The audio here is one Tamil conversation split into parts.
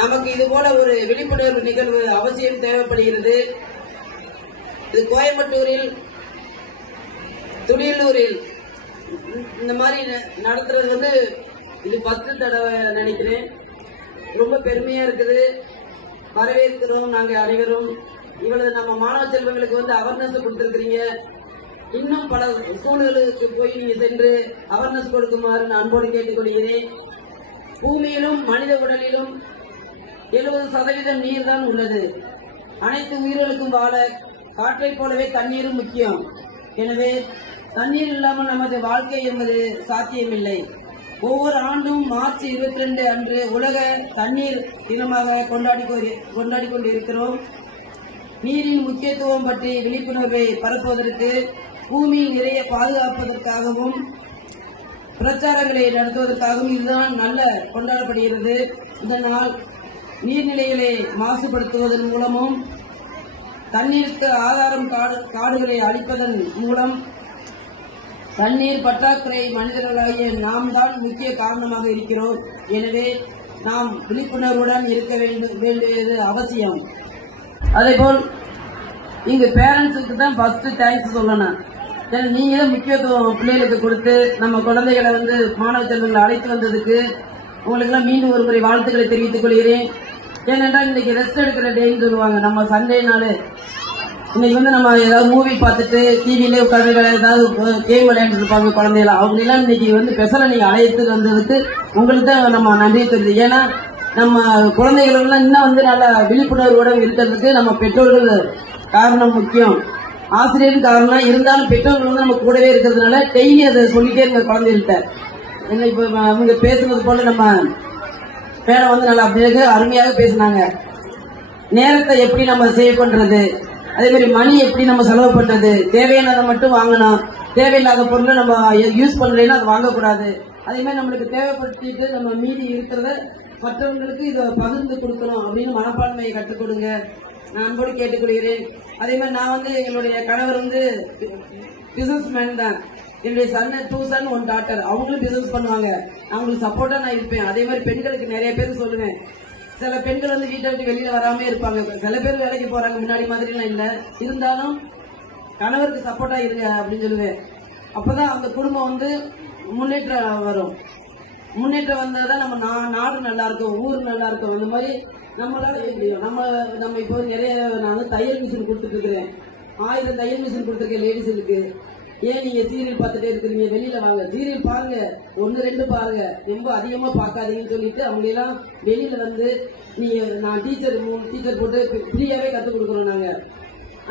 நமக்கு இது போல ஒரு விழிப்புணர்வு நிகழ்வு அவசியம் தேவைப்படுகிறது. இது கோயம்புத்தூரில், துடியலூரில் இந்த மாதிரி நடத்துறது இது ஃபர்ஸ்ட் தடவை நினைக்கிறேன். ரொம்ப பெருமையா இருக்குது. வரவேற்கிறோம். நாங்க அனைவரும் இவ்வளவு நம்ம மாணவ செல்வங்களுக்கு அவேர்னஸ் கொடுத்திருக்கிறீங்க. இன்னும் பல ஸ்கூல்களுக்கு போய் நீங்க சென்று அவேர்னஸ் கொடுக்குமாறு நான் அன்போடு கேட்டுக்கொள்கிறேன். பூமியிலும் மனித உடலிலும் 70% நீர் தான் உள்ளது. அனைத்து உயிர்களுக்கும் வாழ காற்றை போலவே தண்ணீரும் முக்கியம். எனவே தண்ணீர் இல்லாமல் நமது வாழ்க்கை என்பது சாத்தியமில்லை. ஒவ்வொரு ஆண்டும் மார்ச் 22 அன்று உலக தண்ணீர் தினமாக கொண்டாடி கொண்டிருக்கிறோம். நீரின் முக்கியத்துவம் பற்றி விழிப்புணர்வை பரப்புவதற்கு, பூமி நிறைய பாதுகாப்பதற்காகவும் பிரச்சாரங்களை நடத்துவதற்காகவும் இதுதான் நல்ல கொண்டாடப்படுகிறது. இதனால் நீர்நிலைகளை மாசுபடுத்துவதன் மூலமும் தண்ணீருக்கு ஆதாரம் காடுகளை அழிப்பதன் மூலம் தண்ணீர் பற்றாக்குறை மனிதர்களாகிய நாம் தான் முக்கிய காரணமாக இருக்கிறோம். எனவே நாம் விழிப்புணர்வுடன் இருக்க வேண்டியது அவசியம். அதேபோல் இங்கு பேரண்ட்ஸுக்கு தான் ஃபர்ஸ்ட் தேங்க்ஸ் சொல்லணும். நீங்க தான் முக்கியத்துவம் பிள்ளைகளுக்கு கொடுத்து நம்ம குழந்தைகளை மாணவ செல்வங்களை அழைத்து வந்ததுக்கு உங்களுக்கு எல்லாம் மீண்டும் ஒரு முறை வாழ்த்துக்களை தெரிவித்துக் கொள்கிறேன். ஏனென்றால் இன்னைக்கு ரெஸ்ட் எடுக்கிற டேன்னு சொல்லுவாங்க. நம்ம சண்டே நாள் இன்னைக்கு நம்ம ஏதாவது மூவி பார்த்துட்டு டிவிலே உட்காந்து ஏதாவது கேம் விளையாண்டு இருப்பாங்க குழந்தைகளை. அவங்களெல்லாம் இன்னைக்கு ஸ்பெஷலா நீங்க அழைத்து வந்ததுக்கு உங்களுக்கு தான் நம்ம நன்றி தெரியுது. ஏன்னா நம்ம குழந்தைகள் எல்லாம் இன்னும் நல்ல விழிப்புணர்வோட இருக்கிறதுக்கு நம்ம பெற்றோர்கள் காரணம் முக்கியம். ஆசிரியரும் காரணம் இருந்தாலும் பெற்றோர்கள் நம்ம கூடவே இருக்கிறதுனால டெய்லி அதை சொல்லிட்டே இருந்த குழந்தைகள்கிட்ட. என்ன இப்ப அவங்க பேசுறது போல நம்ம பேரை நல்லா அப்படியே அருமையாக பேசினாங்க. நேரத்தை எப்படி நம்ம சேவ் பண்றது, அதே மாதிரி மணி எப்படி நம்ம செலவு பண்றது, தேவையானதை மட்டும் வாங்கணும், தேவையில்லாத பொருளை நம்ம யூஸ் பண்ணலைன்னா அதை வாங்கக்கூடாது. அதே மாதிரி நம்மளுக்கு தேவைப்படுத்திட்டு நம்ம மீதி இருக்கிறத மற்றவங்களுக்கு இதை பகிர்ந்து கொடுக்கணும் அப்படின்னு மனப்பான்மையை கற்றுக் கொடுங்க. நான் அன்போடு கேட்டுக்கொள்கிறேன். அதே மாதிரி நான் எங்களுடைய கணவர் பிசினஸ் மேன் தான். என்னுடைய சன் 2 சன் 1 டாட்டர். அவங்களும் பிசினஸ் பண்ணுவாங்க. அவங்களுக்கு சப்போர்ட்டா நான் இருப்பேன். அதே மாதிரி பெண்களுக்கு நிறைய பேர் சொல்லுவேன். சில பெண்கள் வீட்டை விட்டு வெளியில வராம இருப்பாங்க. சில பேர் வேலைக்கு போறாங்க, முன்னாடி மாதிரிலாம் இல்ல. இருந்தாலும் கணவருக்கு சப்போர்ட்டா இருங்க அப்படின்னு சொல்லுவேன். அப்பதான் அந்த குடும்பம் முன்னேற்றம் வரும். முன்னேற்றம் வந்தாதான் நம்ம நாடு நல்லா இருக்கும், ஊர் நல்லா இருக்கும். அந்த மாதிரி நம்மளால முடியும். நம்ம இப்போ நிறைய நான் தையல் மிஷின் கொடுத்துட்டு இருக்கிறேன். 1000 தையல் மிஷின் கொடுத்துருக்கேன் லேடிஸுக்கு. ஏன் நீங்க சீரியல் பார்த்துட்டே இருக்கிறீங்க, வெளியில வாங்க, சீரியல் பாருங்க, 1 2 பாருங்க, ரொம்ப அதிகமா பார்க்காதீங்கன்னு சொல்லிட்டு அவங்க எல்லாம் வெளியில நீங்க நான் டீச்சர் 3 டீச்சர் போட்டு ஃப்ரீயாவே கத்துக் கொடுக்குறோம். நாங்க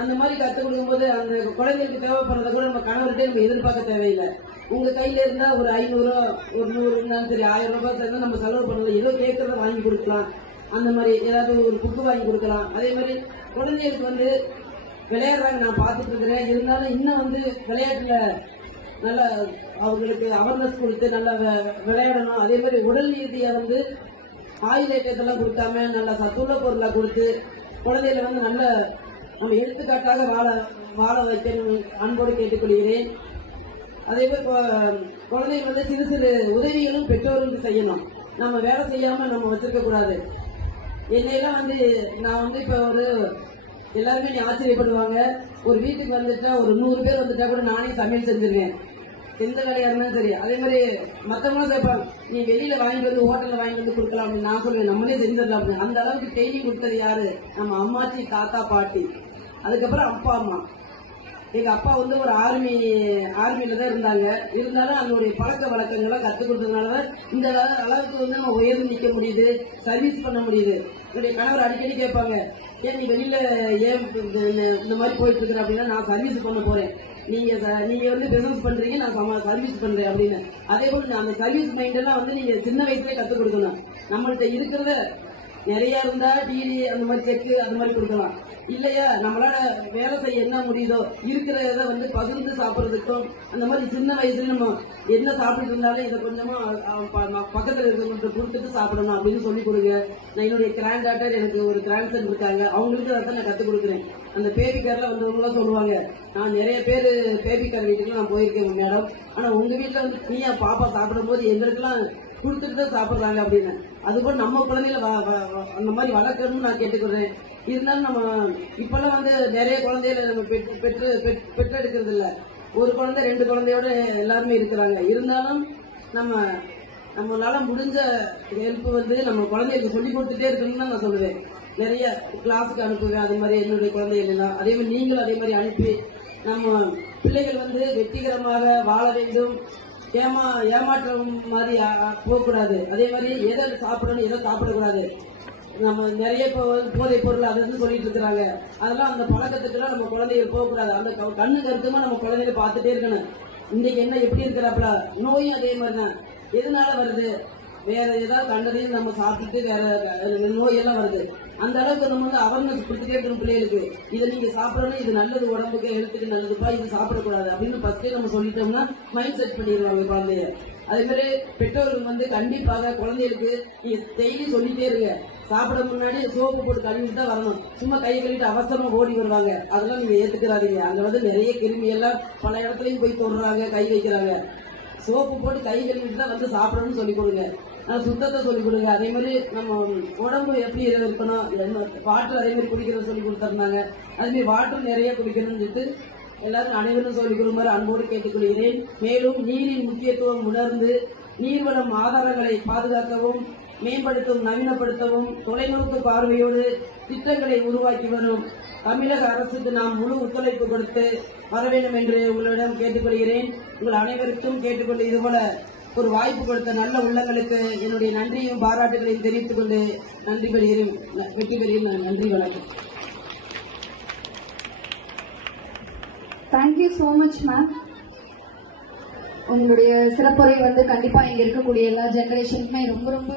அந்த மாதிரி கத்துக் கொடுக்கும் போது அந்த குழந்தைகளுக்கு தேவைப்படுறத கூட நம்ம கணவர்கிட்ட நம்ம எதிர்பார்க்க தேவையில்லை. உங்க கையில இருந்தா ஒரு 500 ஒரு 100 இருந்தாலும் சரி, 1000 ரூபாய் சேர்ந்தா நம்ம செலவு பண்ணலாம். ஏதோ கேட்கறத வாங்கி கொடுக்கலாம். அந்த மாதிரி ஏதாவது ஒரு புக்கு வாங்கி கொடுக்கலாம். அதே மாதிரி குழந்தைகளுக்கு விளையாடுறாங்க, நான் பார்த்துட்டு இருக்கிறேன். இருந்தாலும் இன்னும் விளையாட்டுல நல்லா அவங்களுக்கு அவேர்னஸ் கொடுத்து நல்லா விளையாடணும். அதே மாதிரி உடல் ரீதியா ஆயில் ஐட்டத்தெல்லாம் கொடுக்காம நல்ல சத்துள்ள பொருளை கொடுத்து குழந்தைகளை நல்ல நம்ம எடுத்துக்காட்டாக வாழ வைக்கணும் அன்போடு கேட்டுக்கொள்கிறேன். அதே மாதிரி குழந்தைகள் சிறு சிறு உதவிகளும் பெற்றோர்களுக்கு செய்யணும். நம்ம வேலை செய்யாம நம்ம வச்சிருக்க கூடாது. என்னையெல்லாம் நான் இப்ப எல்லாருமே நீ ஆச்சரியப்படுவாங்க. ஒரு வீட்டுக்கு வந்துட்டா ஒரு 100 பேர் வந்துட்டா கூட நானே சமையல் செஞ்சிருக்கேன். எந்த வேலையா இருந்தாலும் சரி. அதே மாதிரி மற்றவங்களும் கேட்பாங்க, நீ வெளியில வாங்கிட்டு ஹோட்டல்ல வாங்கிட்டு கொடுக்கலாம் அப்படின்னு. நான் சொல்லுவேன், நம்மளே செஞ்சிடலாம் அப்படின்னு. அந்த அளவுக்கு ட்ரெயினிங் கொடுத்தது யாரு? நம்ம அம்மாச்சி, தாத்தா, பாட்டி, அதுக்கப்புறம் அப்பா அம்மா. எங்க அப்பா ஒரு ஆர்மியில தான் இருந்தாங்க. இருந்தாலும் அதனுடைய பழக்க வழக்கங்களை கற்றுக் கொடுத்ததுனாலதான் இந்த அளவுக்கு நம்ம உயர்ந்து நிக்க முடியுது, சர்வீஸ் பண்ண முடியுது. என்னுடைய கணவர் அடிக்கடி கேட்பாங்க, ஏன் நீ வெளியில ஏன் இந்த மாதிரி போயிட்டு இருக்கிற அப்படின்னா, நான் சர்வீஸ் பண்ண போறேன், நீங்க பிசினஸ் பண்றீங்க, நான் சர்வீஸ் பண்றேன் அப்படின்னு. அதே போல அந்த சர்வீஸ் மைண்ட் எல்லாம் நீங்க சின்ன வயசுலயே கற்றுக் கொடுக்கணும். நம்மள்ட்ட இருக்கிறத நிறைய இருந்தா டிடி அந்த மாதிரி செக்கு அந்த மாதிரி கொடுக்கலாம். இல்லையா நம்மளால வேலை செய்ய என்ன முடியுதோ இருக்கிறத பகிர்ந்து சாப்பிட்றதுக்கும் அந்த மாதிரி சின்ன வயசுல நம்ம என்ன சாப்பிட்டு இருந்தாலும் இதை கொஞ்சமா பக்கத்துல இருக்கிறவங்களுக்கு கொடுத்துட்டு சாப்பிடணும் அப்படின்னு சொல்லி கொடுங்க. நான் என்னுடைய கிராண்ட் டாட்டர், எனக்கு ஒரு கிராண்ட் சன் இருக்காங்க, அவங்களுக்கு அதை நான் கற்றுக் கொடுக்குறேன். அந்த பேபி கார்ல வந்தவங்களாம் சொல்லுவாங்க, நான் நிறைய பேர் பேபி கார் வீட்டுக்கு நான் போயிருக்கேன் மேடம், ஆனா உங்க வீட்டுல நீயா பாப்பா சாப்பிடும் போது எங்களுக்கெல்லாம் கொடுத்துட்டு தான் சாப்பிடுறாங்க அப்படின்னு. அதுபோல் நம்ம குழந்தைகளை அந்த மாதிரி வளர்க்கணும்னு நான் கேட்டுக்கிறேன். இருந்தாலும் நம்ம இப்பெல்லாம் வந்து நிறைய குழந்தைகளை நம்ம பெற்றெடுக்கிறது இல்ல. ஒரு குழந்தை 2 குழந்தையோட எல்லாருமே இருக்கிறாங்க. இருந்தாலும் நம்மளால முடிஞ்ச ஹெல்ப் வந்து நம்ம குழந்தைகளுக்கு சொல்லி கொடுத்துட்டே இருக்கணும்னு தான் நான் சொல்லுவேன். நிறைய கிளாஸுக்கு அனுப்புவேன். அது மாதிரி என்னுடைய குழந்தைகள் எல்லாம் அதே மாதிரி நீங்களும் அதே மாதிரி அனுப்பி நம்ம பிள்ளைகள் வந்து வெற்றிகரமாக வாழ வேண்டும். ஏமாற்றம் மாதிரி போகக்கூடாது. அதே மாதிரி எதை சாப்பிடணும் எதை சாப்பிடக்கூடாது. நம்ம நிறைய போதைப் பொருள் அது சொல்லிட்டு இருக்கிறாங்க. அதெல்லாம் அந்த பழக்கத்துக்குலாம் நம்ம குழந்தைகள் போகக்கூடாது. அந்த கண்ணு கருத்துமா நம்ம குழந்தைகளை பார்த்துட்டே இருக்கணும். இன்னைக்கு என்ன எப்படி இருக்கிறாப்புல நோயும் அதே மாதிரிதான். எதனால வருது? வேற ஏதாவது கண்டதையும் நம்ம சாப்பிட்டுட்டு வேற நோயெல்லாம் வருது. அந்த அளவுக்கு நம்ம வந்து அவேர்னஸ் கொடுத்துட்டே இருக்கணும் பிள்ளைகளுக்கு. இதை நீங்க சாப்பிடணும், இது நல்லது, உடம்புக்கு ஹெல்த்துக்கு நல்லதுப்பா, இது சாப்பிடக்கூடாது அப்படின்னு ஃபர்ஸ்டே நம்ம சொல்லிட்டோம்னா மைண்ட் செட் பண்ணிடுவாங்க குழந்தைய. அதே மாதிரி பெற்றோர்கள் வந்து கண்டிப்பாக குழந்தைகளுக்கு நீங்க டெய்லி சொல்லிட்டே இருங்க. சாப்பிட முன்னாடி சோப்பு போட்டு கழுவிட்டு தான் வரணும். சும்மா கை கழுவிட்டு அவசரமா ஓடி வருவாங்க. அதெல்லாம் நீங்க ஏத்துக்கிறாதீங்க. அங்க வந்து நிறைய கிருமி எல்லாம் பல இடத்துலயும் போய் தொடுறாங்க, கை வைக்கிறாங்க. சோப்பு போட்டு கை கழுவிட்டு தான் வந்து சாப்பிடணும்னு சொல்லி கொடுங்க. சுத்தத்தை சொல்லிக் கொடுங்க. அதே மாதிரி நம்ம உடம்பு எப்படி இருக்கணும், வாட்டர் அதே மாதிரி குடிக்கிறத சொல்லி கொடுத்துருந்தாங்க. அதே மாதிரி வாட்டர் நிறைய குடிக்கணும்னு சொல்லிட்டு எல்லாரும் அனைவரும் சொல்லிக் கொடுக்குமாறு அன்போடு கேட்டுக்கொள்கிறேன். மேலும் நீரின் முக்கியத்துவம் உணர்ந்து நீர்வளம் ஆதாரங்களை பாதுகாக்கவும் மேம்படுத்தவும் நவீனப்படுத்தவும் தொலைநோக்கு பார்வையோடு திட்டங்களை உருவாக்கி வரும் தமிழக அரசுக்கு நாம் முழு ஒத்துழைப்பு கொடுத்து வர வேண்டும் என்று உங்களிடம் கேட்டுக்கொள்கிறேன். உங்கள் அனைவருக்கும் கேட்டுக்கொண்டு இதுபோல ஒரு வாய்ப்பு கொடுத்த நல்ல உள்ளங்களுக்கு என்னுடைய நன்றியும் பாராட்டுகளையும் தெரிவித்துக் கொண்டு நன்றி பெறுகிறேன். வெற்றி பெறுகிறேன். நன்றி, வணக்கம். Thank you so much ma'am. உங்களுடைய சிறப்புரை வந்து கண்டிப்பா இங்க இருக்கக்கூடிய எல்லா ஜெனரேஷனுக்குமே ரொம்ப ரொம்ப